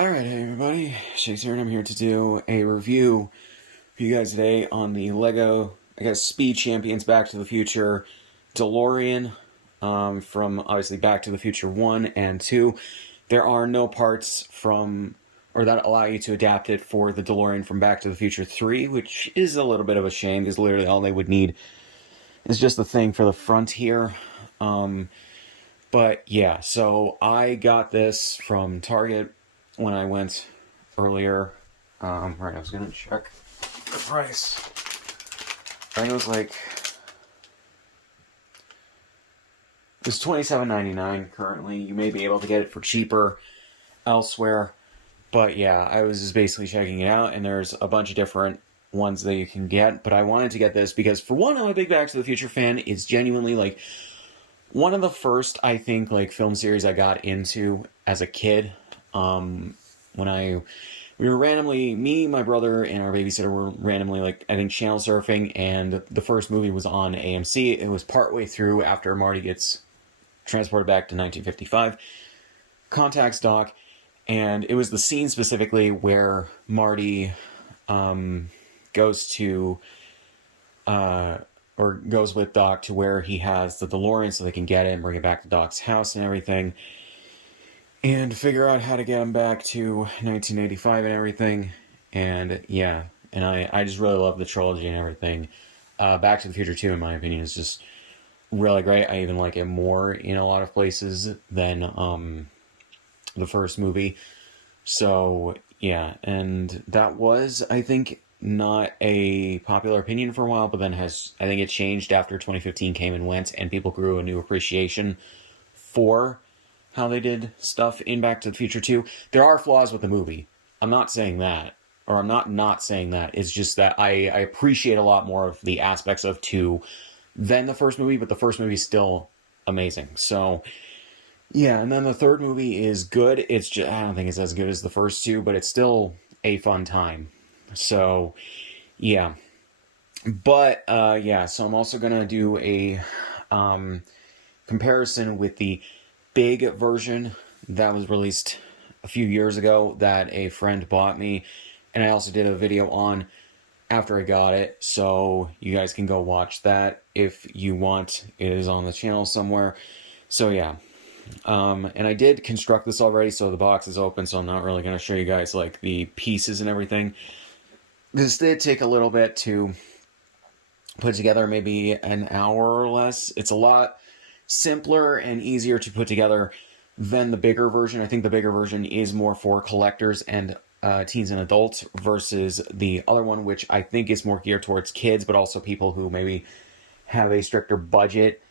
Alright, hey everybody, Scsigs here, and I'm here to do a review for you guys today on the LEGO, Speed Champions Back to the Future Delorean, from obviously Back to the Future 1 and 2. There are no parts that allow you to adapt it for the DeLorean from Back to the Future 3, which is a little bit of a shame, because literally all they would need is just the thing for the front here. But yeah, so I got this from Target when I went earlier. Right, I was gonna check the price. I think it was $27.99 currently. You may be able to get it for cheaper elsewhere. But yeah, I was just basically checking it out, and there's a bunch of different ones that you can get. But I wanted to get this because, for one, I'm a big Back to the Future fan. It's genuinely one of the first, I think, film series I got into as a kid. We were randomly, me, my brother, and our babysitter were randomly, I think, channel surfing, and the first movie was on AMC. It was partway through after Marty gets transported back to 1955, contacts Doc, and it was the scene specifically where Marty goes with Doc to where he has the DeLorean so they can get it and bring it back to Doc's house and everything, and figure out how to get him back to 1985 and everything. And yeah, and I just really love the trilogy and everything. Back to the Future 2, in my opinion, is just really great. I even like it more in a lot of places than the first movie. So yeah, and that was, I think, not a popular opinion for a while, but then I think it changed after 2015 came and went, and people grew a new appreciation for how they did stuff in Back to the Future 2. There are flaws with the movie. I'm not saying that. Or I'm not saying that. It's just that I appreciate a lot more of the aspects of 2 than the first movie, but the first movie is still amazing. So, yeah, and then the third movie is good. It's just, I don't think it's as good as the first 2, but it's still a fun time. So, yeah. But, yeah, so I'm also going to do a comparison with the big version that was released a few years ago that a friend bought me, and I also did a video on after I got it, so you guys can go watch that if you want. It is on the channel somewhere. So yeah, and I did construct this already, so the box is open, so I'm not really going to show you guys the pieces and everything. This did take a little bit to put together, maybe an hour or less. It's a lot simpler and easier to put together than the bigger version. I think the bigger version is more for collectors and teens and adults versus the other one, which I think is more geared towards kids, but also people who maybe have a stricter budget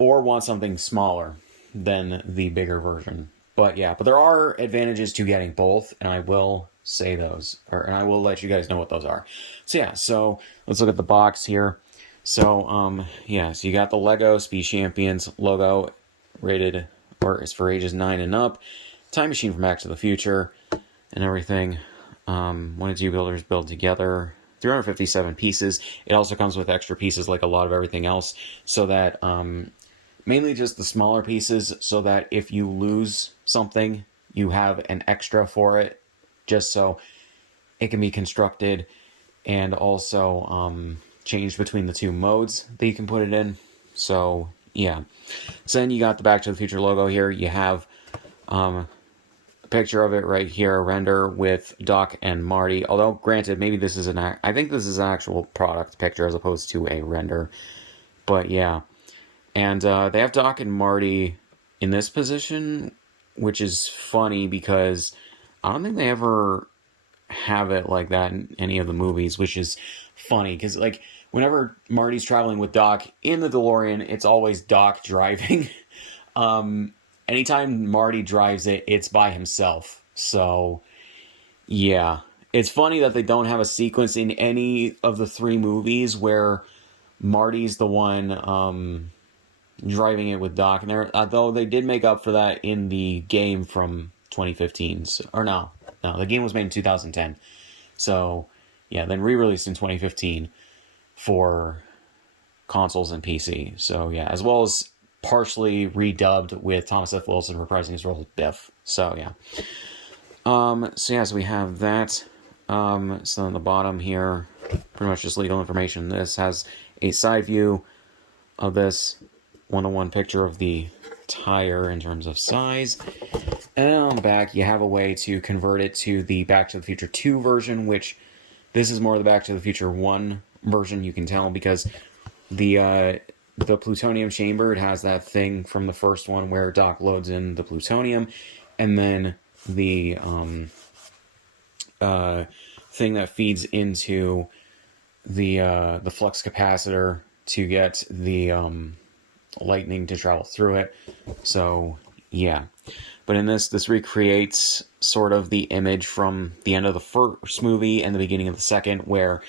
or want something smaller than the bigger version. But yeah, but there are advantages to getting both, and I will say those, and I will let you guys know what those are. So yeah, so let's look at the box here. So, yeah, so you got the LEGO Speed Champions logo, rated, or is for ages 9 and up. Time machine from Back to the Future, and everything. 1 and 2 builders build together. 357 pieces. It also comes with extra pieces like a lot of everything else, so that, mainly just the smaller pieces, so that if you lose something, you have an extra for it, just so it can be constructed, and also, changed between the 2 modes that you can put it in. So yeah, so then you got the Back to the Future logo here. You have a picture of it right here, a render with Doc and Marty, although granted, maybe this is I think this is an actual product picture as opposed to a render. But yeah, and they have Doc and Marty in this position, which is funny because I don't think they ever have it like that in any of the movies, which is funny because whenever Marty's traveling with Doc in the DeLorean, it's always Doc driving. Anytime Marty drives it, it's by himself. So yeah, it's funny that they don't have a sequence in any of the 3 movies where Marty's the one driving it with Doc, and though they did make up for that in the game from 2015, or no, the game was made in 2010, so yeah, then re-released in 2015 for consoles and PC. So yeah, as well as partially redubbed with Thomas F. Wilson reprising his role as Biff. So yeah. So yeah, so we have that. So on the bottom here, pretty much just legal information. This has a side view of this one-to-one picture of the tire in terms of size. And then on the back, you have a way to convert it to the Back to the Future 2 version, which this is more the Back to the Future 1 version, you can tell, because the plutonium chamber, it has that thing from the first one where Doc loads in the plutonium, and then the thing that feeds into the flux capacitor to get the lightning to travel through it. So yeah, but in this recreates sort of the image from the end of the first movie and the beginning of the second, where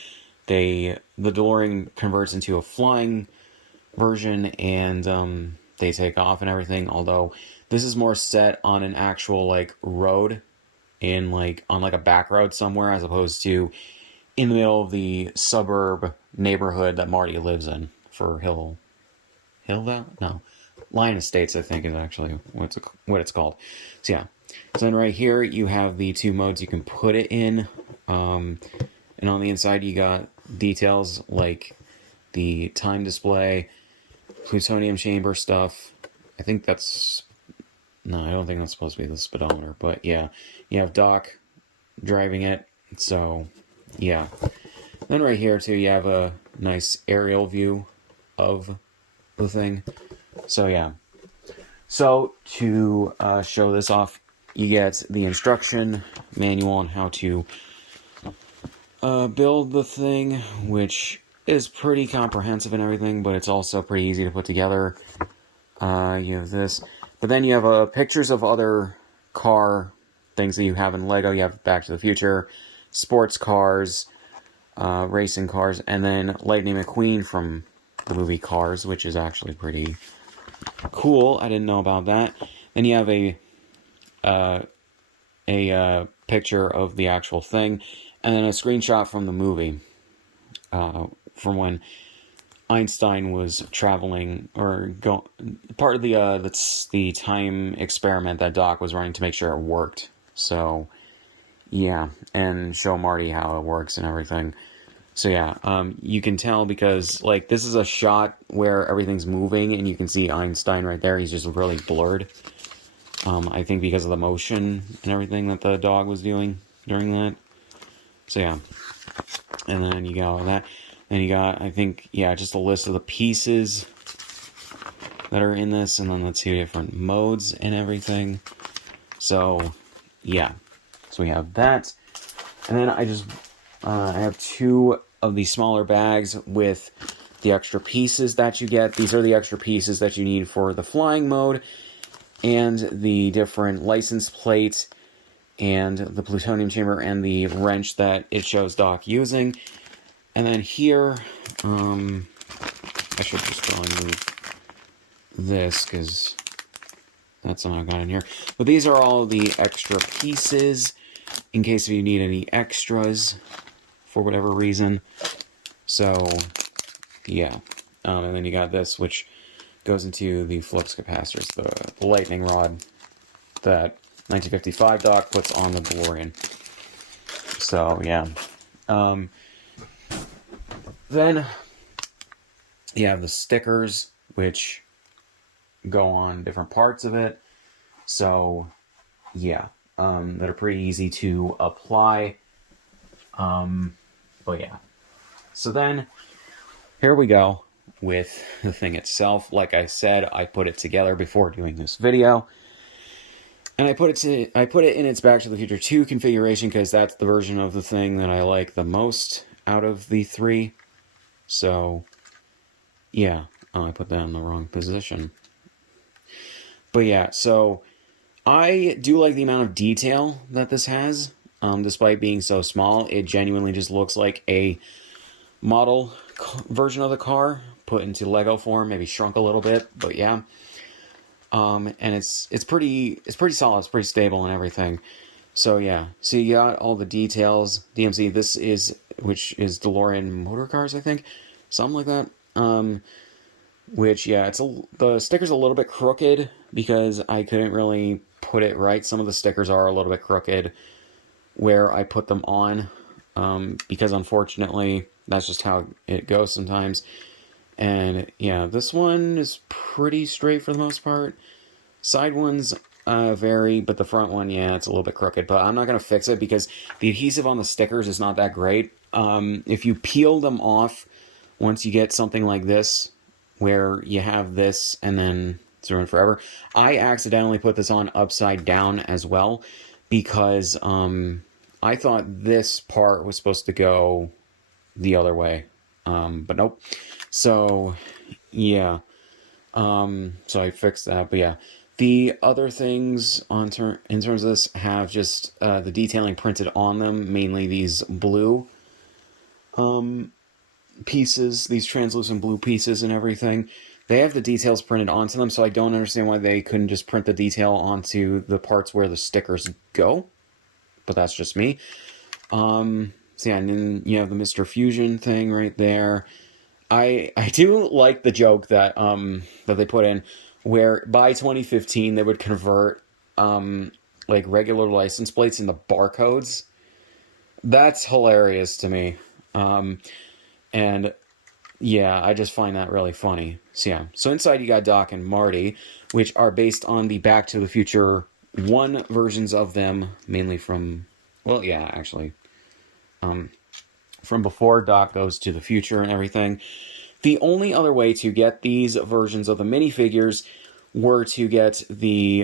the DeLorean converts into a flying version and they take off and everything. Although this is more set on an actual like road in like on like a back road somewhere, as opposed to in the middle of the suburb neighborhood that Marty lives in for Hillvale? No. Lion Estates, I think, is actually what it's called. So yeah. So then right here, you have the two modes you can put it in. And on the inside, you got details like the time display, plutonium chamber stuff. I think that's... No, I don't think that's supposed to be the speedometer. But yeah, you have Doc driving it. So, yeah. Then right here, too, you have a nice aerial view of the thing. So, yeah. So, to show this off, you get the instruction manual on how to build the thing, which is pretty comprehensive and everything, but it's also pretty easy to put together. You have this. But then you have pictures of other car things that you have in Lego. You have Back to the Future, sports cars, racing cars, and then Lightning McQueen from the movie Cars, which is actually pretty cool. I didn't know about that. Then you have a picture of the actual thing, and then a screenshot from the movie, from when Einstein was traveling, or part of that's the time experiment that Doc was running to make sure it worked. So, yeah, and show Marty how it works and everything. So yeah, you can tell because, like, this is a shot where everything's moving, and you can see Einstein right there. He's just really blurred. I think because of the motion and everything that the dog was doing during that. So yeah. And then you got all that. Then you got, I think, yeah, just a list of the pieces that are in this, and then let's see different modes and everything. So, yeah. So we have that. And then I have two of the smaller bags with the extra pieces that you get. These are the extra pieces that you need for the flying mode, and the different license plate, and the plutonium chamber, and the wrench that it shows Doc using. And then here, I should just probably move this, because that's something I've got in here. But these are all the extra pieces, in case if you need any extras, for whatever reason. So, yeah. And then you got this, which goes into the flux capacitors, the lightning rod that 1955 Doc puts on the DeLorean. So, yeah. Then you have the stickers, which go on different parts of it. So, yeah, that are pretty easy to apply. But yeah. So then, here we go with the thing itself. Like I said, I put it together before doing this video. And I put it in its Back to the Future 2 configuration, because that's the version of the thing that I like the most out of the three. So, yeah, I put that in the wrong position. But yeah, so I do like the amount of detail that this has. Despite being so small, it genuinely just looks like a model version of the car put into Lego form, maybe shrunk a little bit, but yeah. And it's pretty solid, it's pretty stable and everything. So yeah, so you got all the details. DMC, which is DeLorean Motor Cars, I think, something like that. Which, yeah, the sticker's a little bit crooked because I couldn't really put it right. Some of the stickers are a little bit crooked where I put them on, because unfortunately that's just how it goes sometimes. And yeah, this one is pretty straight for the most part. Side ones vary, but the front one, yeah, it's a little bit crooked. But I'm not going to fix it because the adhesive on the stickers is not that great. If you peel them off, once you get something like this, where you have this and then it's ruined forever. I accidentally put this on upside down as well because I thought this part was supposed to go the other way. But nope. So, yeah. So I fixed that, but yeah. The other things in terms of this have just the detailing printed on them, mainly these blue pieces, these translucent blue pieces and everything. They have the details printed onto them, so I don't understand why they couldn't just print the detail onto the parts where the stickers go. But that's just me. So yeah, and then you have the Mr. Fusion thing right there. I do like the joke that that they put in where by 2015 they would convert like regular license plates into barcodes. That's hilarious to me. And yeah, I just find that really funny. So yeah, so inside you got Doc and Marty, which are based on the Back to the Future 1 versions of them, mainly from, well, yeah, actually, from before Doc goes to the future and everything. The only other way to get these versions of the minifigures were to get the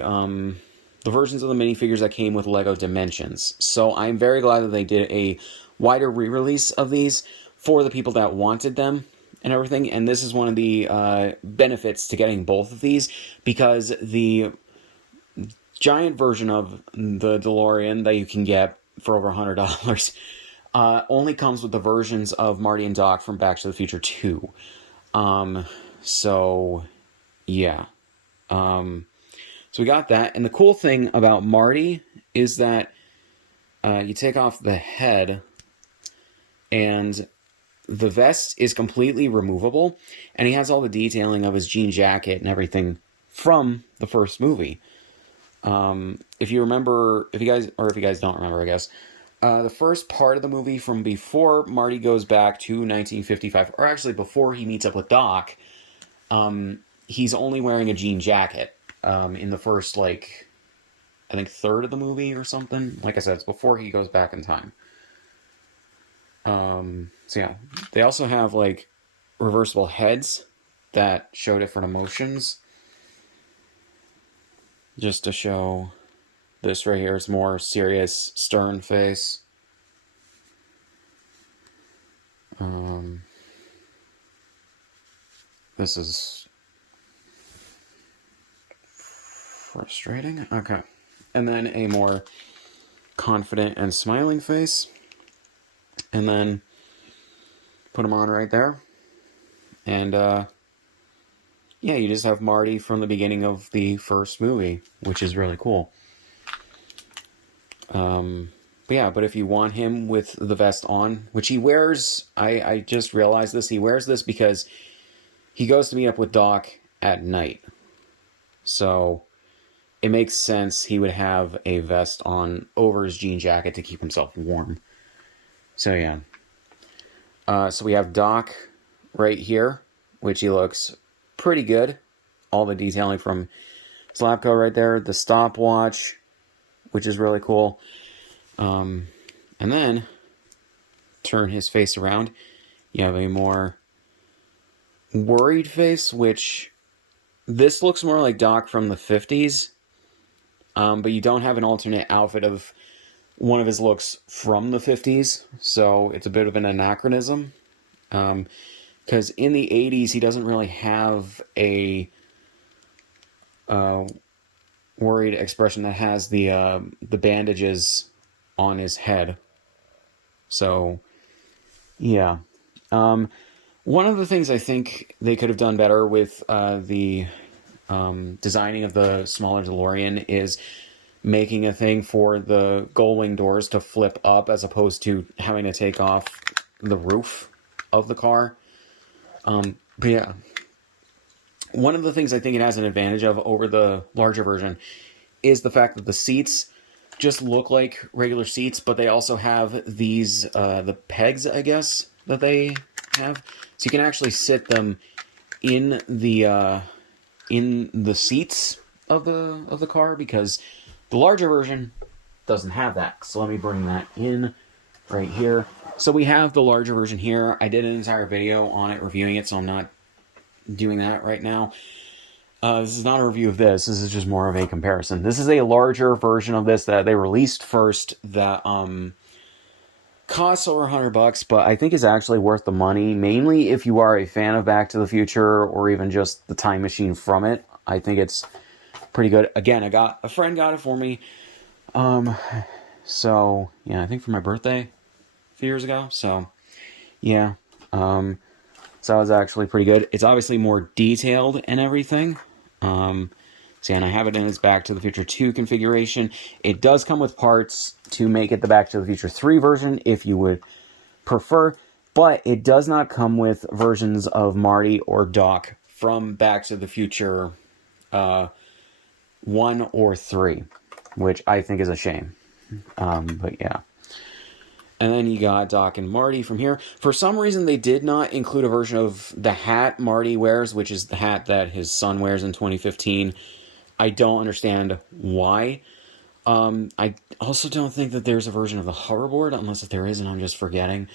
versions of the minifigures that came with Lego Dimensions. So I'm very glad that they did a wider re-release of these for the people that wanted them and everything. And this is one of the benefits to getting both of these, because the giant version of the DeLorean that you can get for over $100 only comes with the versions of Marty and Doc from Back to the Future 2. So, yeah. So we got that. And the cool thing about Marty is that you take off the head and the vest is completely removable, and he has all the detailing of his jean jacket and everything from the first movie. If you remember, if you guys don't remember, I guess, the first part of the movie from before Marty goes back to 1955, or actually before he meets up with Doc, he's only wearing a jean jacket in the first, like, I think third of the movie or something. Like I said, it's before he goes back in time. So yeah, they also have, like, reversible heads that show different emotions. Just to show this right here is more serious, stern face. This is frustrating. Okay. And then a more confident and smiling face. And then put them on right there. And, yeah, you just have Marty from the beginning of the first movie, which is really cool. But yeah, but if you want him with the vest on, which he wears, I just realized this, he wears this because he goes to meet up with Doc at night. So it makes sense he would have a vest on over his jean jacket to keep himself warm. So yeah. So we have Doc right here, which he looks pretty good. All the detailing from Slapco right there. The stopwatch, which is really cool. And then turn his face around. You have a more worried face, which this looks more like Doc from the 50s. But you don't have an alternate outfit of one of his looks from the 50s. So it's a bit of an anachronism. Because in the 80s, he doesn't really have a worried expression that has the bandages on his head. So, yeah. One of the things I think they could have done better with the designing of the smaller DeLorean is making a thing for the gull-wing doors to flip up as opposed to having to take off the roof of the car. But yeah, one of the things I think it has an advantage of over the larger version is the fact that the seats just look like regular seats, but they also have these, the pegs, I guess, that they have. So you can actually sit them in the seats of the car, because the larger version doesn't have that. So let me bring that in right here. So we have the larger version here. I did an entire video on it reviewing it, so I'm not doing that right now. This is not a review of this. This is just more of a comparison. This is a larger version of this that they released first that costs over $100, but I think is actually worth the money, mainly if you are a fan of Back to the Future or even just the time machine from it. I think it's pretty good. Again, a friend got it for me. So yeah, I think for my birthday a few years ago. So yeah, so that was actually pretty good. It's obviously more detailed and everything. So yeah, and I have it in its Back to the Future 2 configuration. It does come with parts to make it the Back to the Future 3 version, if you would prefer, but it does not come with versions of Marty or Doc from Back to the Future 1 or 3, which I think is a shame. But yeah. And then you got Doc and Marty from here. For some reason, they did not include a version of the hat Marty wears, which is the hat that his son wears in 2015. I don't understand why. I also don't think that there's a version of the hoverboard, unless if there is and I'm just forgetting.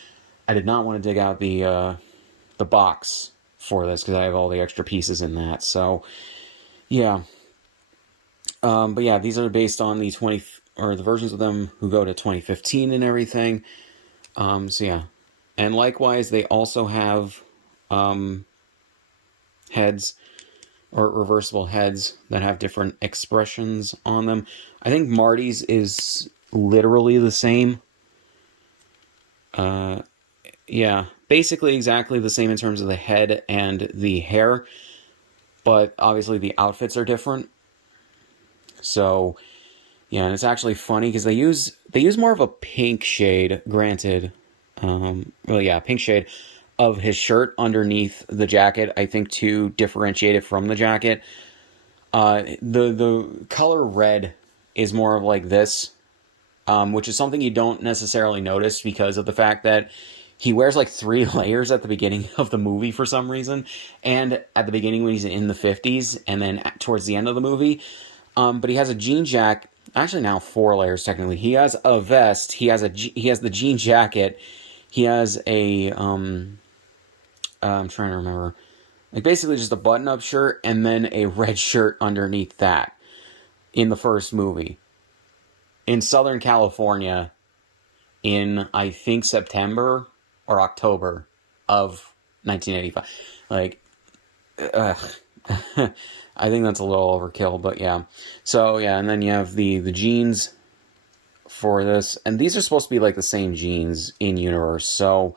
I did not want to dig out the box for this, because I have all the extra pieces in that. So, yeah. But yeah, these are based on the the versions of them who go to 2015 and everything. So yeah. And likewise, they also have heads, or reversible heads, that have different expressions on them. I think Marty's is literally the same. Yeah, basically exactly the same in terms of the head and the hair, but obviously the outfits are different. So yeah, and it's actually funny because they use more of a pink shade, granted. Well, yeah, pink shade of his shirt underneath the jacket, I think, to differentiate it from the jacket. The color red is more of like this, which is something you don't necessarily notice because of the fact that he wears like 3 layers at the beginning of the movie for some reason, and at the beginning when he's in the 50s, and then towards the end of the movie. But he has a jean jacket. Actually, now 4 layers technically. He has a vest. He has the jean jacket. He has a I'm trying to remember, like basically just a button-up shirt and then a red shirt underneath that in the first movie in Southern California in, I think, September or October of 1985. Like, I think that's a little overkill, but yeah. So yeah, and then you have the jeans for this, and these are supposed to be like the same jeans in universe. So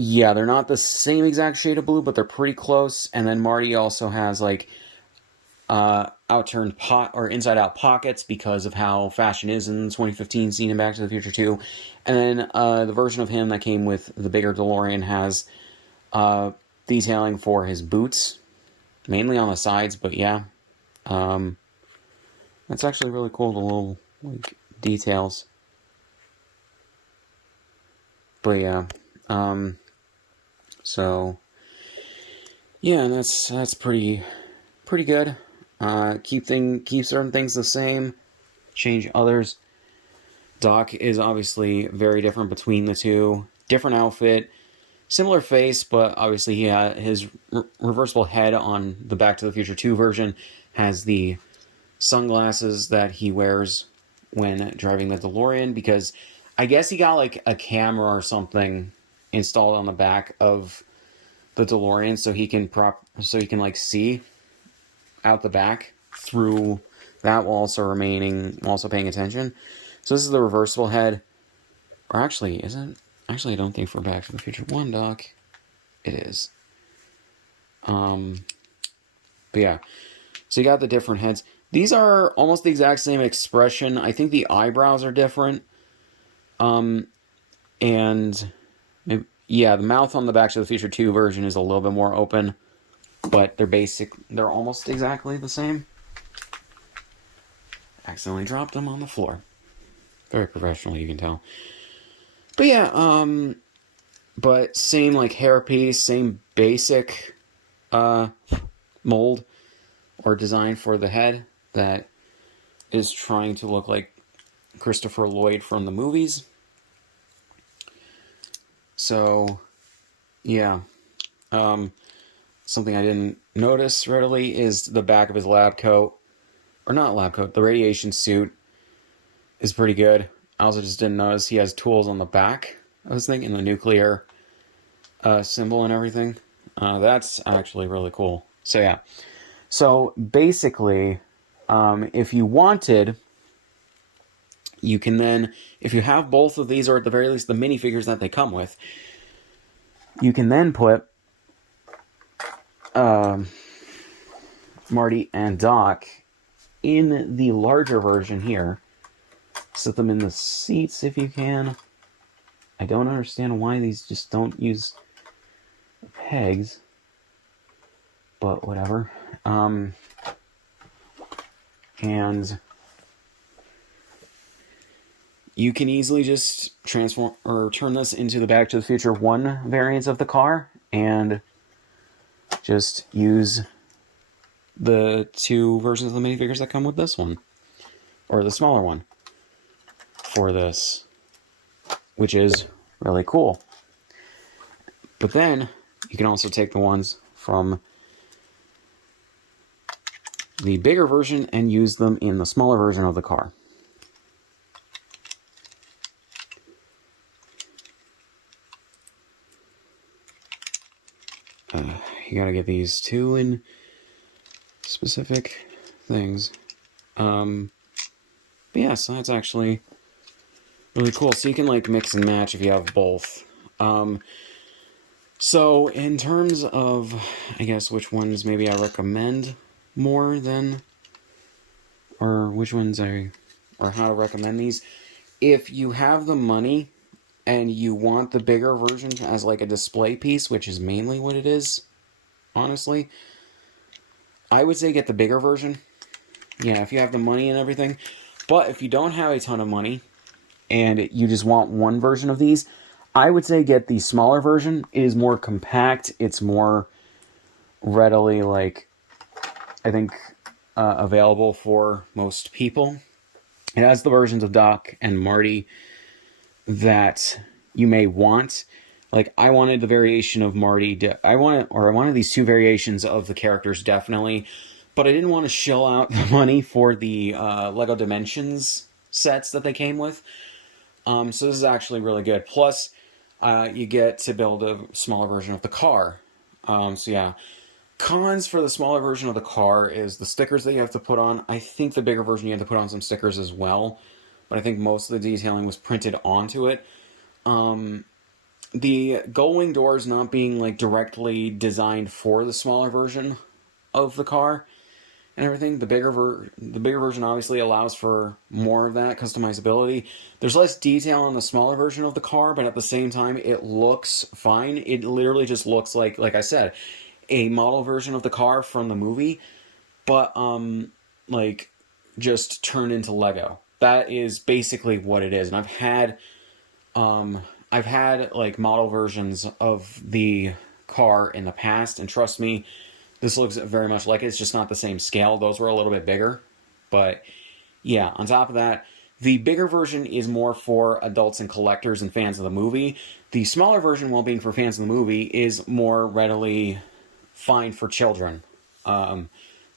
yeah, they're not the same exact shade of blue, but they're pretty close. And then Marty also has like outturned inside out pockets because of how fashion is in 2015 seen in Back to the Future 2. And then the version of him that came with the bigger DeLorean has detailing for his boots, mainly on the sides, but yeah. That's actually really cool, the little like details. But yeah. So yeah, that's pretty good. Keep certain things the same, change others. Doc is obviously very different between the two. Different outfit, similar face, but obviously he had his reversible head on the Back to the Future 2 version has the sunglasses that he wears when driving the DeLorean, because I guess he got like a camera or something installed on the back of the DeLorean so he can like see out the back through that while also paying attention. So this is the reversible head. Or actually, I don't think for Back to the Future 1, Doc. It is. But yeah. So you got the different heads. These are almost the exact same expression. I think the eyebrows are different. And yeah, the mouth on the Back to the Future 2 version is a little bit more open, but they're almost exactly the same. accidentally dropped them on the floor. Very professional, you can tell. But yeah, but same like hairpiece, same basic mold or design for the head that is trying to look like Christopher Lloyd from the movies. So, yeah. Something I didn't notice readily is the back of his lab coat. Or not lab coat, the radiation suit is pretty good. I also just didn't notice he has tools on the back of his thing, and the nuclear symbol and everything. That's actually really cool. So yeah. So basically, if you wanted, you can then, if you have both of these, or at the very least the minifigures that they come with, you can then put Marty and Doc in the larger version here. Set them in the seats if you can. I don't understand why these just don't use pegs, but whatever. And you can easily just transform or turn this into the Back to the Future 1 variant of the car and just use the two versions of the minifigures that come with this one, or the smaller one for this, which is really cool. But then you can also take the ones from the bigger version and use them in the smaller version of the car. You gotta get these two in specific things. But yeah, so that's actually really cool. So you can like mix and match if you have both. So in terms of, I guess, which ones maybe I recommend more than, or which ones or how to recommend these. If you have the money and you want the bigger version as like a display piece, which is mainly what it is, honestly, I would say get the bigger version. Yeah, if you have the money and everything. But if you don't have a ton of money and you just want one version of these, I would say get the smaller version. It is more compact. It's more readily, like, I think, available for most people. It has the versions of Doc and Marty that you may want. Like, I wanted the variation of Marty. I wanted these two variations of the characters, definitely. But I didn't want to shell out the money for the Lego Dimensions sets that they came with. So this is actually really good. Plus, you get to build a smaller version of the car. So yeah. Cons for the smaller version of the car is the stickers that you have to put on. I think the bigger version you have to put on some stickers as well. But I think most of the detailing was printed onto it. The gull-wing doors not being like directly designed for the smaller version of the car and everything. The bigger version obviously allows for more of that customizability. There's less detail on the smaller version of the car, but at the same time, it looks fine. It literally just looks like I said, a model version of the car from the movie, but like just turned into Lego. That is basically what it is. And I've had like model versions of the car in the past, and trust me, this looks very much like it. It's just not the same scale. Those were a little bit bigger. But yeah, on top of that, the bigger version is more for adults and collectors and fans of the movie. The smaller version, while being for fans of the movie, is more readily fine for children. So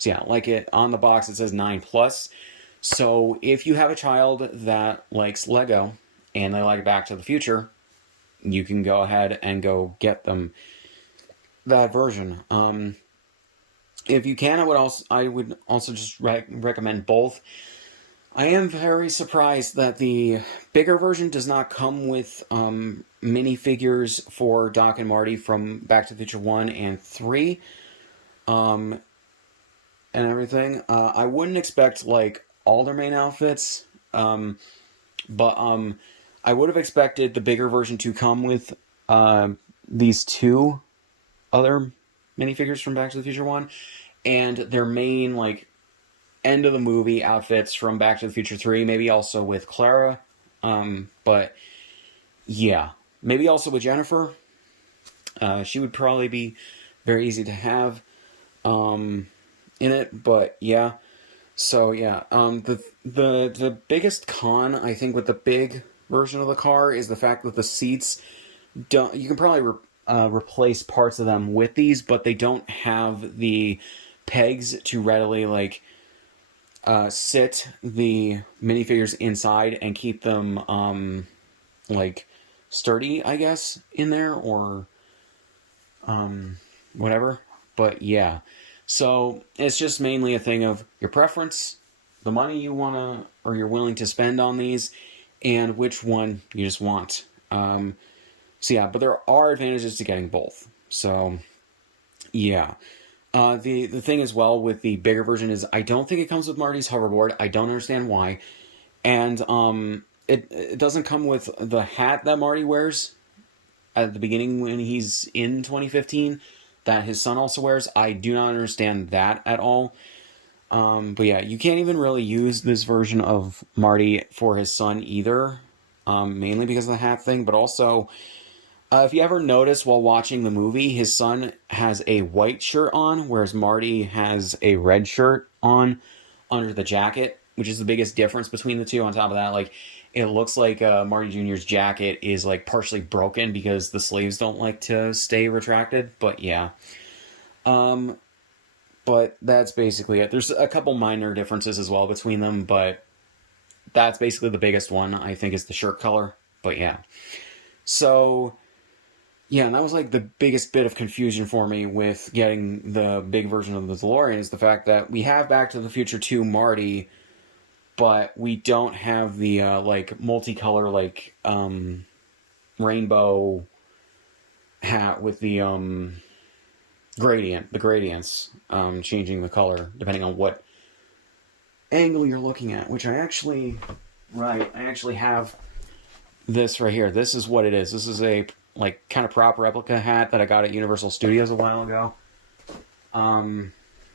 yeah, like it on the box, it says 9+. So if you have a child that likes Lego and they like Back to the Future, you can go ahead and go get them that version. If you can, I would also just recommend both. I am very surprised that the bigger version does not come with minifigures for Doc and Marty from Back to the Future 1 and 3 and everything. I wouldn't expect like all their main outfits, but I would have expected the bigger version to come with these two other minifigures from Back to the Future 1 and their main like end of the movie outfits from Back to the Future 3, maybe also with Clara. But yeah, maybe also with Jennifer. She would probably be very easy to have in it, but yeah. So yeah, the biggest con I think with the big version of the car is the fact that the seats don't. You can probably replace parts of them with these, but they don't have the pegs to readily like sit the minifigures inside and keep them like sturdy, I guess, in there or whatever. But yeah, so it's just mainly a thing of your preference, the money you wanna or you're willing to spend on these, and which one you just want. So yeah, but there are advantages to getting both. So yeah. The thing as well with the bigger version is I don't think it comes with Marty's hoverboard. I don't understand why, and it doesn't come with the hat that Marty wears at the beginning when he's in 2015 that his son also wears. I do not understand that at all. But yeah, you can't even really use this version of Marty for his son either, mainly because of the hat thing, but also if you ever notice while watching the movie, his son has a white shirt on, whereas Marty has a red shirt on under the jacket, which is the biggest difference between the two. On top of that, like it looks like Marty Jr.'s jacket is like partially broken because the sleeves don't like to stay retracted. But yeah, but that's basically it. There's a couple minor differences as well between them, but that's basically the biggest one. I think is the shirt color. But yeah, so. Yeah, and that was like the biggest bit of confusion for me with getting the big version of the DeLorean is the fact that we have Back to the Future 2 Marty, but we don't have the like multicolor like rainbow hat with the gradients changing the color depending on what angle you're looking at, which I actually have this right here. This is what it is. This is a like kind of prop replica hat that I got at Universal Studios a while ago.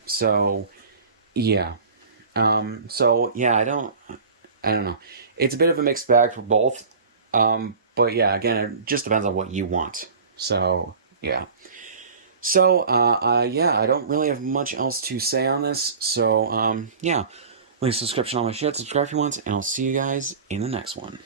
So yeah. So yeah, I don't know. It's a bit of a mixed bag for both. But yeah, again, it just depends on what you want. So yeah. So yeah, I don't really have much else to say on this. So yeah, leave a subscription on my shit, subscribe if you want, and I'll see you guys in the next one.